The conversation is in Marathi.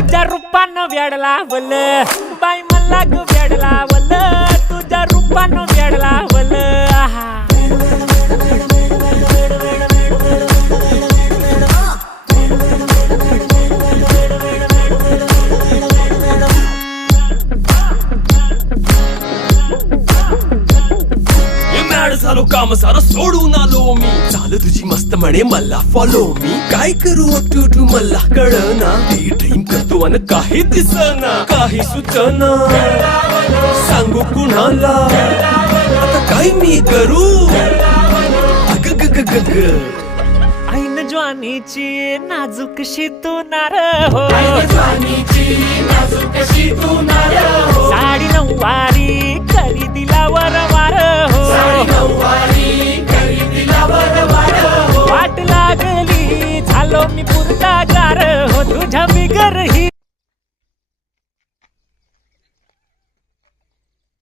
तुझ्या रूपानं वेड लावल बाई मला ग वेड लावल तुझ्या रूपानं वेड लावल आहा झालो काम सारं सोडून आलो मी चाल तुझी मस्त म्हणे मला फॉलो मी काय करू टू मला कळना ती ड्रीम करतो अन काही दिसना काही सुचना सांगू कुणाला आता काय मी करू अग ग ग ग ग ऐन ज्वानीची नाजूकशी तू नार हो साडी नऊवारी करी दिला वरवार हो वाट लागली झालो मी पुरता गार हो तुझ्या बिगर ही